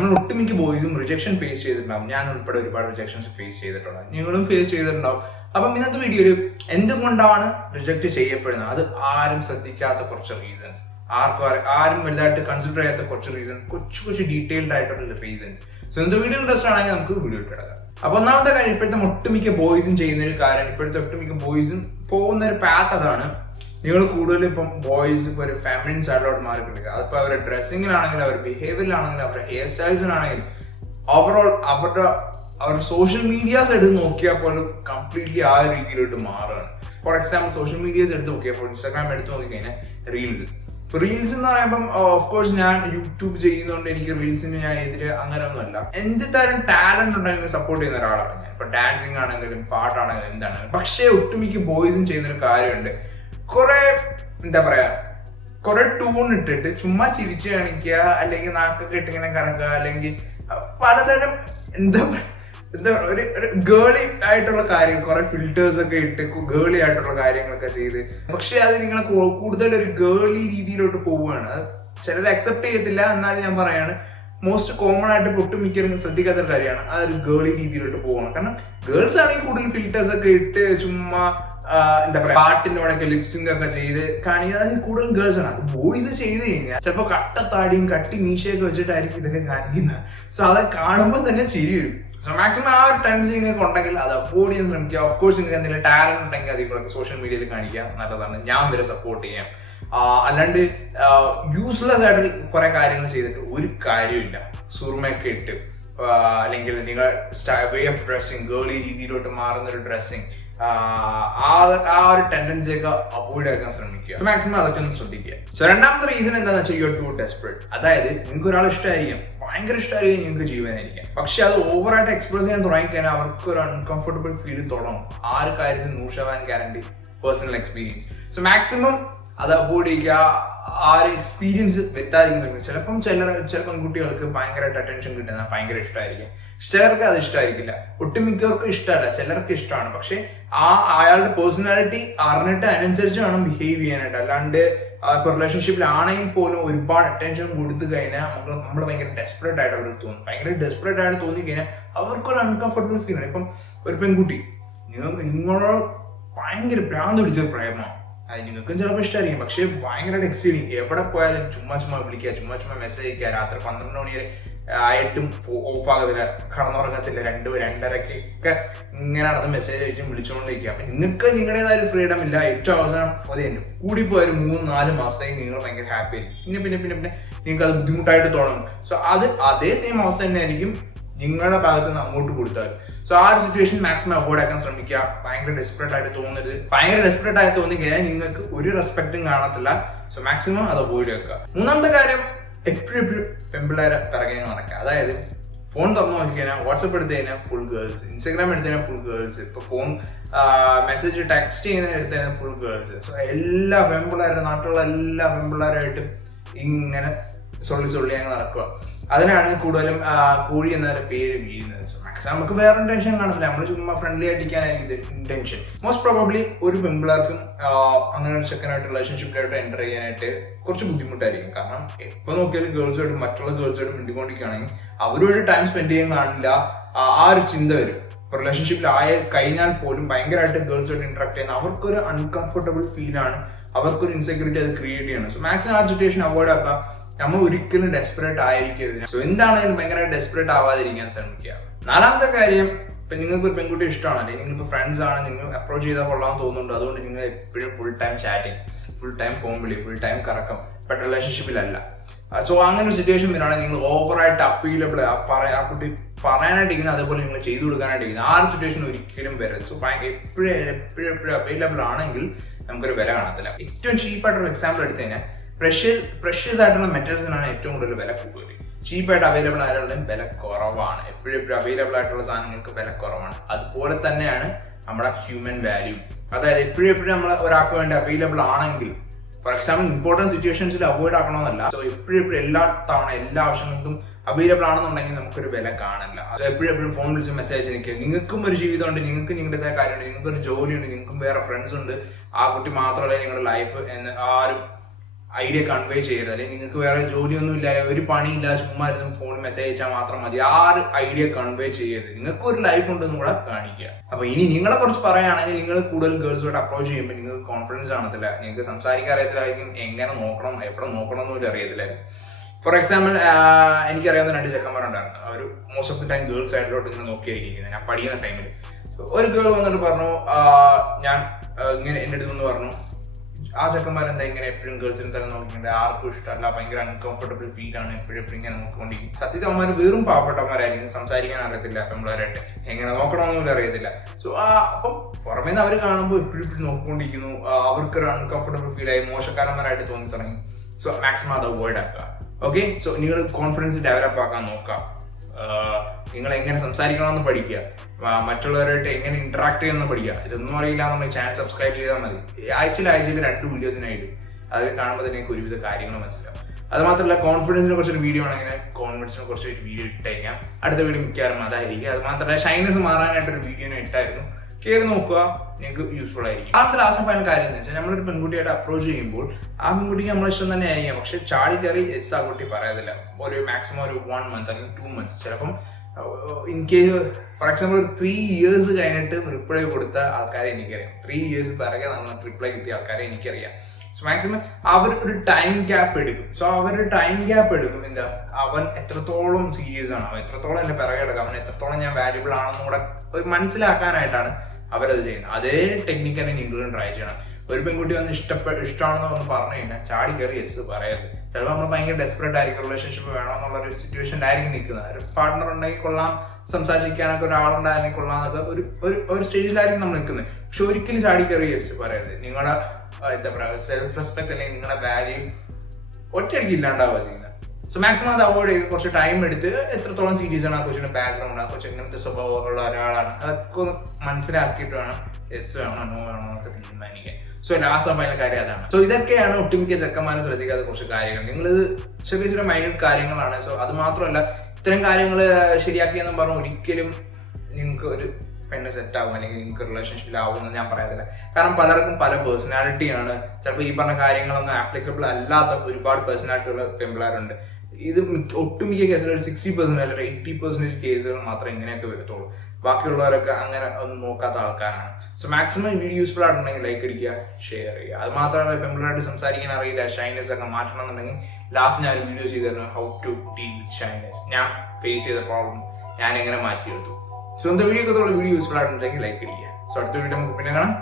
നമ്മൾ ഒട്ടുമിക്ക ബോയ്സും rejection face ചെയ്തിട്ടുണ്ടാവും. ഞാൻ ഉൾപ്പെടെ ഒരുപാട് റിജക്ഷൻസ് ഫേസ് ചെയ്തിട്ടുണ്ട്, നിങ്ങളും ഫേസ് ചെയ്തിട്ടുണ്ടാവും. അപ്പം ഇന്നത്തെ വീഡിയോയിൽ എന്തുകൊണ്ടാണ് റിജക്ട് ചെയ്യപ്പെടുന്നത്, അത് ആരും ശ്രദ്ധിക്കാത്ത കുറച്ച് റീസൺസ്, ആരും വലുതായിട്ട് കൺസിഡർ ചെയ്യാത്ത കുറച്ച് റീസൺസ്, കുറച്ച് ഡീറ്റെയിൽഡ് ആയിട്ടുള്ള റീസൺസ്. സോ ഇന്നത്തെ വീഡിയോ ഇൻട്രസ്റ്റ് ആണെങ്കിൽ നമുക്ക് വീഡിയോ കിടക്കാം. അപ്പൊ ഒന്നാമത്തെ കാര്യം, ഇപ്പോഴത്തെ ഒട്ടുമിക്ക ബോയ്സും ചെയ്യുന്ന ഒരു കാര്യം, ഇപ്പോഴത്തെ ഒട്ടുമിക്ക ബോയ്സും പോകുന്ന ഒരു പാത്ത് അതാണ്. നിങ്ങൾ കൂടുതലും ഇപ്പം ബോയ്സ് ഇപ്പോൾ ഒരു ഫെമിനിൻ സൈഡിലോട്ട് മാറിക്കൊണ്ടിരിക്കുക. അതിപ്പോൾ അവരുടെ ഡ്രസ്സിങ്ങിലാണെങ്കിലും അവരുടെ ബിഹേവിയറിലാണെങ്കിലും അവരുടെ ഹെയർ സ്റ്റൈൽസിലാണെങ്കിലും ഓവറോൾ അവരുടെ സോഷ്യൽ മീഡിയാസ് എടുത്ത് നോക്കിയാൽ പോലും കംപ്ലീറ്റ്ലി ആ രീതിയിലോട്ട് മാറുകയാണ്. ഫോർ എക്സാമ്പിൾ സോഷ്യൽ മീഡിയാസ് എടുത്ത് നോക്കിയപ്പോൾ ഇൻസ്റ്റാഗ്രാം എടുത്ത് നോക്കിക്കഴിഞ്ഞാൽ റീൽസ് എന്ന് പറയുമ്പം ഓഫ്കോഴ്സ് ഞാൻ യൂട്യൂബ് ചെയ്യുന്നതുകൊണ്ട് എനിക്ക് റീൽസിന് ഞാൻ എതിരെ അങ്ങനെ ഒന്നുമല്ല. എന്ത് തരം ടാലന്റ് ഉണ്ടെങ്കിലും സപ്പോർട്ട് ചെയ്യുന്ന ഒരാളാണ് ഞാൻ. ഇപ്പൊ ഡാൻസിങ് ആണെങ്കിലും പാട്ടാണെങ്കിലും എന്താണെങ്കിലും. പക്ഷേ ഒട്ടുമിക്ക ബോയ്സും ചെയ്യുന്നൊരു കാര്യമുണ്ട്, കുറെ ടൂൺ ഇട്ടിട്ട് ചുമ്മാ ചിരിച്ചു കാണിക്കുക, അല്ലെങ്കിൽ നാക്കൊക്കെ ഇട്ടിങ്ങനെ കറക്കുക, അല്ലെങ്കിൽ പലതരം എന്താ ഒരു ഗേളി ആയിട്ടുള്ള കാര്യങ്ങൾ, കുറെ ഫിൽറ്റേഴ്സ് ഒക്കെ ഇട്ട് ഗേളി ആയിട്ടുള്ള കാര്യങ്ങളൊക്കെ ചെയ്ത്, പക്ഷെ അത് നിങ്ങൾ കൂടുതൽ ഒരു ഗേളി രീതിയിലോട്ട് പോവുകയാണ്. അത് ചിലർ അക്സെപ്റ്റ് ചെയ്യത്തില്ല, എന്നാലും ഞാൻ പറയാണ് മോസ്റ്റ് കോമൺ ആയിട്ട് ഒട്ടുമിക്കരും ശ്രദ്ധിക്കാത്ത ഒരു കാര്യമാണ് ആ ഒരു ഗേളി രീതിയിലോട്ട് പോകണം. കാരണം ഗേൾസ് ആണെങ്കിൽ കൂടുതൽ ഫിൽറ്റേഴ്സ് ഒക്കെ ഇട്ട് ചുമ്മാ പാട്ടിനോടൊക്കെ ലിപ്സിംഗ് ഒക്കെ ചെയ്ത് കാണിക്കുന്നത് കൂടുതൽ ഗേൾസ് ആണ്. അത് ബോയ്സ് ചെയ്ത് കഴിഞ്ഞാൽ ചിലപ്പോൾ കട്ടത്താടിയും കട്ടി മീശയൊക്കെ വെച്ചിട്ടായിരിക്കും ഇതൊക്കെ കാണിക്കുന്നത്. സോ അത് കാണുമ്പോൾ തന്നെ ചിരി വരും. സോ മാക്സിമം ആ ഒരു ടെൻഡൻസി നിങ്ങൾക്ക് ഉണ്ടെങ്കിൽ അത് അവോയ്ഡ് ചെയ്യാൻ ശ്രമിക്കുക. ഓഫ്കോഴ്സ് നിങ്ങൾക്ക് എന്തെങ്കിലും ടാലന്റ് ഉണ്ടെങ്കിൽ അതിൽ കൂടെ സോഷ്യൽ മീഡിയയിൽ കാണിക്കാം, നല്ലതാണ്. ഞാൻ വരെ സപ്പോർട്ട് ചെയ്യാം. അല്ലാണ്ട് യൂസ്ലെസ് ആയിട്ട് കുറെ കാര്യങ്ങൾ ചെയ്തിട്ട് ഒരു കാര്യമില്ല. സുർമയൊക്കെ ഇട്ട് അല്ലെങ്കിൽ നിങ്ങൾ വേ ഓഫ് ഡ്രസ്സിങ്, ഗേളി രീതിയിലോട്ട് മാറുന്ന ഒരു ഡ്രസ്സിങ്, ആ ഒരു ടെൻഡൻസി ഒക്കെ അവോയ്ഡ് ആക്കാൻ ശ്രമിക്കുക. മാക്സിമം അതൊക്കെ ഒന്ന് ശ്രദ്ധിക്കുക. സോ രണ്ടാമത്തെ റീസൺ എന്താണെന്ന് വെച്ചാൽ യു ആർ ടു ഡെസ്പറേറ്റ്. അതായത് നിങ്ങൾക്ക് ഒരാൾ ഇഷ്ടമായിരിക്കും, ഭയങ്കര ഇഷ്ടമായിരിക്കും, നിങ്ങൾക്ക് ജീവനായിരിക്കാം. പക്ഷെ അത് ഓവറായിട്ട് എക്സ്പ്രസ് ചെയ്യാൻ തുടങ്ങിക്കഴിഞ്ഞാൽ അവർക്ക് ഒരു അൺകംഫർട്ടബിൾ ഫീൽ തുടങ്ങും. ആ ഒരു കാര്യത്തിൽ 100% guarantee, personal experience. So maximum അത് അവോയ്ഡ് ചെയ്യുക, ആ ഒരു എക്സ്പീരിയൻസ് വരുത്താതിരിക്കുന്ന ശ്രമിക്കുക. ചില പെൺകുട്ടികൾക്ക് ഭയങ്കരമായിട്ട് അറ്റൻഷൻ കിട്ടുന്ന ഭയങ്കര ഇഷ്ടമായിരിക്കും, ചിലർക്ക് അത് ഇഷ്ടമായിരിക്കില്ല. ഒട്ടുമിക്കവർക്കും ഇഷ്ടമല്ല, ചിലർക്ക് ഇഷ്ടമാണ്. പക്ഷെ അയാളുടെ പേഴ്സണാലിറ്റി അറിഞ്ഞിട്ട് അതിനനുസരിച്ച് വേണം ബിഹേവ് ചെയ്യാനായിട്ട്. അല്ലാണ്ട് ഇപ്പൊ റിലേഷൻഷിപ്പിലാണെങ്കിൽ പോലും ഒരുപാട് അറ്റൻഷൻ കൊടുത്തു കഴിഞ്ഞാൽ നമ്മൾ ഭയങ്കര ഡെസ്പറേറ്റ് ആയിട്ട് അവർക്ക് തോന്നും. ഭയങ്കര ഡെസ്പറേറ്റ് ആയിട്ട് തോന്നി കഴിഞ്ഞാൽ അവർക്കൊരു അൺകംഫർട്ടബിൾ ഫീൽ ആണ്. ഇപ്പം ഒരു പെൺകുട്ടി നിങ്ങളോട് ഭയങ്കര ഭ്രാന്ത് പിടിച്ചൊരു പ്രേമമാണ്, അത് നിങ്ങൾക്കും ചിലപ്പോൾ ഇഷ്ടമായിരിക്കും. പക്ഷേ ഭയങ്കരമായിട്ട് എക്സൈറ്റിങ്, എവിടെ പോയാലും ചുമ്മാ വിളിക്കുക, ചുമ്മാ മെസ്സേജ് അയക്കുക, രാത്രി 12 മണി വരെ ആയിട്ടും ഓഫാകത്തില്ല, കടന്നുറങ്ങത്തില്ല, 2-2:30 ഇങ്ങനെ നടന്ന് മെസ്സേജ് അയച്ചും വിളിച്ചുകൊണ്ടിരിക്കുക. അപ്പം നിങ്ങൾക്ക് നിങ്ങളുടേതായ ഒരു ഫ്രീഡം ഇല്ല. ഏറ്റവും അവസാനം അതേണ്ടു കൂടിപ്പോയാലും 3-4 മാസത്തേക്ക് നിങ്ങൾ ഭയങ്കര ഹാപ്പി ആയിരിക്കും. പിന്നെ നിങ്ങൾക്ക് അത് ബുദ്ധിമുട്ടായിട്ട് തുടങ്ങും. സോ അത് അതേ സെയിം അവസ്ഥ തന്നെ ആയിരിക്കും നിങ്ങളുടെ ഭാഗത്ത് നിന്ന് അങ്ങോട്ട് കൊടുത്താൽ. സോ ആ ഒരു സിറ്റുവേഷൻ മാക്സിമം അവോയ്ഡ് ആക്കാൻ ശ്രമിക്കുക. ഭയങ്കര ഡെസ്പറേറ്റ് ആയിട്ട് തോന്നരുത്. ഭയങ്കര ഡെസ്പറേറ്റ് ആയി തോന്നി കഴിഞ്ഞാൽ നിങ്ങൾക്ക് ഒരു റെസ്പെക്റ്റും കാണത്തില്ല. സോ മാക്സിമം അത് അവോയ്ഡ് ആക്കുക. മൂന്നാമത്തെ കാര്യം, എപ്പോഴും പെൺപിള്ളേരെ പിറകെ നടക്കുക. അതായത് ഫോൺ തുറന്നു നോക്കി കഴിഞ്ഞാൽ വാട്സപ്പ് എടുത്തു കഴിഞ്ഞാൽ ഫുൾ ഗേൾസ്, ഇൻസ്റ്റാഗ്രാം എടുത്തു കഴിഞ്ഞാൽ ഫുൾ ഗേൾസ്, ഇപ്പൊ ഫോൺ മെസ്സേജ് ടെക്സ്റ്റ് ചെയ്യുന്ന എടുത്തു കഴിഞ്ഞാൽ ഫുൾ ഗേൾസ്. സോ എല്ലാ പെൺപിള്ളേരും, നാട്ടിലുള്ള എല്ലാ പെൺപിള്ളേരായിട്ടും ഇങ്ങനെ സൊള്ളി അങ്ങ് നടക്കുക. അതിനാണ് കൂടുതലും കോഴി എന്ന പേര് വീഴുന്നത്. സോ മാക്സിമം നമുക്ക് വേറെ ഇന്റൻഷൻ കാണത്തില്ല, നമ്മൾ ചുമ്മാ ഫ്രണ്ട്ലി ആയിട്ടിരിക്കാനായിരിക്കും ഇന്റൻഷൻ. മോസ്റ്റ് പ്രോബബ്ലി ഒരു പെൺപിള്ളേർക്കും അങ്ങനെ ഒരു സെക്കൻഡായിട്ട് റിലേഷൻഷിപ്പിലായിട്ട് എൻ്റർ ചെയ്യാനായിട്ട് കുറച്ച് ബുദ്ധിമുട്ടായിരിക്കും. കാരണം എപ്പോൾ നോക്കിയാലും ഗേൾസുമായിട്ട് മറ്റുള്ള ഗേൾസുമായിട്ട് മിണ്ടിക്കൊണ്ടിരിക്കുകയാണെങ്കിൽ അവരുമായിട്ട് ടൈം സ്പെൻഡ് ചെയ്യാൻ കാണില്ല, ആ ഒരു ചിന്ത വരും. റിലേഷൻഷിപ്പിൽ കഴിഞ്ഞാൽ പോലും ഭയങ്കരമായിട്ട് ഗേൾസുമായിട്ട് ഇന്ററാക്ട് ചെയ്യുന്ന അവർക്കൊരു അൺകംഫർട്ടബിൾ ഫീലാണ്, അവർക്കൊരു ഇൻസെക്യൂരിറ്റി അത് ക്രിയേറ്റ് ചെയ്യണം. സോ മാക്സിമം ആ സിറ്റുവേഷൻ അവോയ്ഡ് ആക്കുക. നമ്മൾ ഒരിക്കലും ഡെസ്പറേറ്റ് ആയിരിക്കരുത്. സോ എന്താണെങ്കിലും ഭയങ്കര ഡെസ്പറേറ്റ് ആവാതിരിക്കാൻ ശ്രമിക്കുക. നാലാമത്തെ കാര്യം, ഇപ്പൊ നിങ്ങൾക്ക് ഒരു പെൺകുട്ടി ഇഷ്ടമാണല്ലേ, നിങ്ങളിപ്പോൾ ഫ്രണ്ട്സ് ആണ്, നിങ്ങൾ അപ്രോച്ച് ചെയ്താൽ കൊള്ളാൻ തോന്നുന്നുണ്ട്, അതുകൊണ്ട് നിങ്ങൾ എപ്പോഴും full time chatting, full time phone വിളി, ഫുൾ ടൈം കറക്കം, ബട്ട് റിലേഷൻഷിപ്പിലല്ല. സോ അങ്ങനെ ഒരു സിറ്റുവേഷൻ വരികയാണെങ്കിൽ നിങ്ങൾ ഓവറായിട്ട് അപ്പീലബിൾ, ആ കുട്ടി പറയാനായിട്ടിരിക്കുന്നത് അതേപോലെ നിങ്ങൾ ചെയ്തു കൊടുക്കാനായിട്ടിരിക്കുന്നത്, ആ ഒരു സിറ്റുവേഷൻ ഒരിക്കലും വരരുത്. സോ എപ്പോഴും അവൈലബിൾ ആണെങ്കിൽ നമുക്കൊരു വില കാണത്തില്ല. ഏറ്റവും ചീപ്പായിട്ടുള്ള എക്സാമ്പിൾ എടുത്തു കഴിഞ്ഞാൽ പ്രഷ്യസ് ആയിട്ടുള്ള മെറ്റൽസിനാണ് ഏറ്റവും കൂടുതൽ വില കൂടുതൽ. ചീപ്പായിട്ട് അവൈലബിൾ ആയതുകൊണ്ടും വില കുറവാണ്. എപ്പോഴും അവൈലബിൾ ആയിട്ടുള്ള സാധനങ്ങൾക്ക് വില കുറവാണ്. അതുപോലെ തന്നെയാണ് നമ്മുടെ ഹ്യൂമൻ വാല്യൂ. അതായത് എപ്പോഴും നമ്മൾ ഒരാൾക്ക് വേണ്ടി അവൈലബിൾ ആണെങ്കിൽ, ഫോർ എക്സാമ്പിൾ ഇമ്പോർട്ടൻറ്റ് സിറ്റുവേഷൻസിൽ അവോയ്ഡ് ആക്കണമെന്നല്ല, സോ എപ്പോഴും എല്ലാ തവണ എല്ലാ ആവശ്യങ്ങൾക്കും അവൈലബിൾ ആണെന്നുണ്ടെങ്കിൽ നമുക്കൊരു വില കാണില്ല. അത് എപ്പോഴും ഫോൺ വിളിച്ച് മെസ്സേജ് നിൽക്കുക. നിങ്ങൾക്കും ഒരു ജീവിതമുണ്ട്, നിങ്ങൾക്ക് നിങ്ങളുടേതായ കാര്യമുണ്ട്, നിങ്ങൾക്കൊരു ജോലിയുണ്ട്, നിങ്ങൾക്കും വേറെ ഫ്രണ്ട്സ് ഉണ്ട്. ആ കുട്ടി മാത്രമല്ല നിങ്ങളുടെ ലൈഫ് എന്ന് ഐഡിയ കൺവേ ചെയ്യരുത്. അല്ലെങ്കിൽ നിങ്ങൾക്ക് വേറെ ജോലിയൊന്നും ഇല്ല, ഒരു പണിയില്ല, ചുമ്മാ ഇരുന്ന് ഫോണിൽ മെസ്സേജ് അയച്ചാൽ മാത്രം മതി. ആ ഒരു ഐഡിയ കൺവേ ചെയ്യരുത്. നിങ്ങൾക്ക് ഒരു ലൈഫ് ഉണ്ടെന്ന് കൂടെ കാണിക്കുക. അപ്പൊ ഇനി നിങ്ങളെ കുറിച്ച് പറയുകയാണെങ്കിൽ, നിങ്ങൾ കൂടുതൽ ഗേൾസുമായിട്ട് അപ്രോച്ച് ചെയ്യുമ്പോൾ നിങ്ങൾക്ക് കോൺഫിഡൻസ് കാണത്തില്ല, നിങ്ങൾക്ക് സംസാരിക്കാൻ അറിയത്തില്ലായിരിക്കും, എങ്ങനെ നോക്കണം, എവിടെ നോക്കണം എന്നും അറിയത്തില്ലായിരിക്കും. ഫോർ എക്സാമ്പിൾ, എനിക്കറിയാവുന്ന 2 ചെക്കന്മാരുണ്ടായിരുന്നു. അവർ most of the time girls സൈഡിലോട്ട് ഇങ്ങനെ നോക്കിയിരിക്കുന്നത് ഞാൻ പഠിക്കുന്ന ടൈമിൽ. ഒരു ഗേൾ വന്നിട്ട് പറഞ്ഞു, ഞാൻ ഇങ്ങനെ എൻ്റെ അടുത്ത് നിന്ന് പറഞ്ഞു, ആ ചെക്കന്മാരെന്താ ഇങ്ങനെ എപ്പോഴും ഗേൾസിനെ തന്നെ നോക്കിയിട്ടുണ്ട്, ആർക്കും ഇഷ്ടമല്ല, ഭയങ്കര അൺകംഫർട്ടബിൾ ഫീൽ ആണ്, എപ്പോഴും ഇങ്ങനെ നോക്കിക്കൊണ്ടിരിക്കും. സത്യത്തിൽ അവന്മാർ വെറും പാവപ്പെട്ടവന്മാരായിരിക്കും, സംസാരിക്കാൻ അറിയത്തില്ല, പെമ്പിളാരായിട്ട് എങ്ങനെ നോക്കണമെന്നും അറിയത്തില്ല. സോ അപ്പം പുറമേ നിന്ന് അവർ കാണുമ്പോൾ എപ്പോഴും നോക്കിക്കൊണ്ടിരിക്കുന്നു, അവർക്കൊരു അൺകംഫർട്ടബിൾ ഫീൽ ആയി, മോശക്കാരന്മാരായിട്ട് തോന്നി തുടങ്ങി. സോ മാക്സിമം അത് അവോയ്ഡ് ആക്കുക. ഓക്കെ, സോ നിങ്ങൾ കോൺഫിഡൻസ് ഡെവലപ്പ് ആക്കാൻ നോക്കുക. നിങ്ങൾ എങ്ങനെ സംസാരിക്കണമെന്ന് പഠിക്കുക, മറ്റുള്ളവരായിട്ട് എങ്ങനെ ഇന്ററാക്ട് ചെയ്യണമെന്ന് പഠിക്കുക. ഇതൊന്നും അറിയില്ല എന്നുണ്ടെങ്കിൽ ചാനൽ സബ്സ്ക്രൈബ് ചെയ്താൽ മതി. ആഴ്ചയിൽ 2 വീഡിയോസിനായിട്ട് അത് കാണുമ്പോൾ തന്നെ എനിക്ക് ഒരുവിധ കാര്യങ്ങൾ മനസ്സിലാവും. അത് മാത്രമല്ല, കോൺഫിഡൻസിനെ കുറിച്ചൊരു വീഡിയോ ആണെങ്കിൽ കോൺഫിഡൻസിനെ കുറിച്ച് ഒരു വീഡിയോ ഇട്ടേക്കാം. അടുത്ത വീഡിയോ മിക്കവാറും അതായിരിക്കും. അത് മാത്രമല്ല, ഷൈനസ് മാറാനായിട്ടൊരു വീഡിയോ ഇട്ടായിരുന്നു, കയറി നോക്കുക, നിങ്ങൾക്ക് യൂസ്ഫുൾ ആയിരിക്കും. അടുത്ത ലാസ്റ്റ് ഫൈനൽ കാര്യം എന്ന് വെച്ചാൽ, നമ്മളൊരു പെൺകുട്ടിയായിട്ട് അപ്രോച്ച് ചെയ്യുമ്പോൾ ആ പെൺകുട്ടിക്ക് നമ്മളെ ഇഷ്ടം തന്നെ ആയിരിക്കാം, പക്ഷെ ചാടി കയറി എസ് ആ കുട്ടി പറയാതില്ല. ഒരു മാക്സിമം ഒരു 1 മന്ത് അല്ലെങ്കിൽ 2 മന്ത്സ്, ചിലപ്പം ഇൻ കേസ് ഫോർ എക്സാമ്പിൾ ഒരു 3 years കഴിഞ്ഞിട്ട് റിപ്ലൈ കൊടുത്ത ആൾക്കാരെ എനിക്കറിയാം. 3 years പിറകെ നമ്മൾ റിപ്ലൈ കിട്ടിയ ആൾക്കാരെ എനിക്കറിയാം. സോ മാക്സിമം അവർ ഒരു ടൈം ഗ്യാപ്പ് എടുക്കും. സോ അവരൊരു ടൈം ഗ്യാപ്പ് എടുക്കും. എന്താ, അവൻ എത്രത്തോളം സീരിയസ് ആണ്, അവൻ എത്രത്തോളം എന്നെ പിറകെ എടുക്കാം, അവൻ എത്രത്തോളം ഞാൻ വാല്യുബിൾ ആണെന്നും കൂടെ മനസ്സിലാക്കാനായിട്ടാണ് അവരത് ചെയ്യുന്നത്. അതേ ടെക്നിക്ക് തന്നെ നിങ്ങളും ട്രൈ ചെയ്യണം. ഒരു പെൺകുട്ടി വന്ന് ഇഷ്ടമാണെന്ന് വന്ന് പറഞ്ഞു കഴിഞ്ഞാൽ ചാടി കയറി യെസ് പറയരുത്. ചിലപ്പോൾ നമ്മൾ ഭയങ്കര ഡെസ്പറേറ്റ് ആയിരിക്കും, റിലേഷൻഷിപ്പ് വേണമെന്നുള്ള ഒരു സിറ്റുവേഷനിലായിരിക്കും നിൽക്കുന്നത്. ഒരു പാർട്ട്ണർ ഉണ്ടെങ്കിൽ കൊള്ളാം, സംസാരിക്കാനൊക്കെ ഒരാളുണ്ടായിരുന്നെങ്കിൽ കൊള്ളാം എന്നൊക്കെ ഒരു സ്റ്റേജിലായിരിക്കും നമ്മൾ നിൽക്കുന്നത്. പക്ഷെ ഒരിക്കലും ചാടി കയറി യെസ് പറയരുത്. നിങ്ങളുടെ എന്താ പറയുക, സെൽഫ് റെസ്പെക്ട് അല്ലെങ്കിൽ നിങ്ങളുടെ വാല്യൂ ഒറ്റയടിക്ക് ഇല്ലാണ്ടാവുക ചെയ്യുന്നത്. സോ മാക്സിമം അത് അവോയ്ഡ് ചെയ്ത് കുറച്ച് ടൈം എടുത്ത് എത്രത്തോളം സീരിയസ് ആണ് ആ കൊച്ചിൻ്റെ ബാക്ക്ഗ്രൗണ്ട്, ആ കൊച്ചു എങ്ങനത്തെ സ്വഭാവമുള്ള ഒരാളാണ്, അതൊക്കെ ഒന്ന് മനസ്സിലാക്കിയിട്ട് വേണം യെസ് വേണോ നോ വേണോ എന്നൊക്കെ തീരുമാനിക്കാൻ. സോ ലാസ്റ്റ് ആയ കാര്യം അതാണ്. സോ ഇതൊക്കെയാണ് ഒട്ടുമിക്ക ചെക്കന്മാരെ ശ്രദ്ധിക്കാത്ത കുറച്ച് കാര്യങ്ങൾ. നിങ്ങളിത് ചെറിയ ചെറിയ മൈന്യൂട്ട് കാര്യങ്ങളാണ്. സോ അത് മാത്രമല്ല, ഇത്തരം കാര്യങ്ങൾ ശരിയാക്കിയെന്നും പറഞ്ഞ് ഒരിക്കലും നിങ്ങൾക്ക് ഒരു പെണ്ണ് സെറ്റ് ആവും അല്ലെങ്കിൽ നിങ്ങൾക്ക് റിലേഷൻഷിപ്പിലാവും എന്ന് ഞാൻ പറയാതില്ല. കാരണം പലർക്കും പല പേഴ്സണാലിറ്റിയാണ്. ചിലപ്പോൾ ഈ പറഞ്ഞ കാര്യങ്ങളൊന്നും ആപ്ലിക്കബിൾ അല്ലാത്ത ഒരുപാട് പേഴ്സണാലിറ്റിയുള്ള പെമ്പിളാരുണ്ട്. ഇത് ഒട്ടുമിക്ക കേസുകൾ 60% അല്ലെങ്കിൽ 80% കേസുകൾ മാത്രമേ ഇങ്ങനെയൊക്കെ വരത്തുള്ളൂ. ബാക്കിയുള്ളവരൊക്കെ അങ്ങനെ ഒന്നും നോക്കാത്ത ആൾക്കാരാണ്. സോ മാക്സിമം വീഡിയോ യൂസ്ഫുൾ ആയിട്ടുണ്ടെങ്കിൽ ലൈക്ക് അടിക്കുക, ഷെയർ ചെയ്യുക. അത് മാത്രമല്ല, പെമ്പിളായിട്ട് സംസാരിക്കാൻ അറിയില്ല, ഷൈനസ് ഒക്കെ മാറ്റണം എന്നുണ്ടെങ്കിൽ ലാസ്റ്റ് ഞാൻ ഒരു വീഡിയോ ചെയ്തിരുന്നു, how to deal with shyness. ഞാൻ ഫേസ് ചെയ്ത പ്രോബ്ലം ഞാൻ എങ്ങനെ മാറ്റിയെടുത്തു. സോ എന്താ വീഡിയോ യൂസ്ഫുൾ ആയിട്ടുണ്ടെങ്കിൽ ലൈക്ക് അടിക്കുക. സോ അടുത്ത വീഡിയോ നമുക്ക് പിന്നെ കാണാം.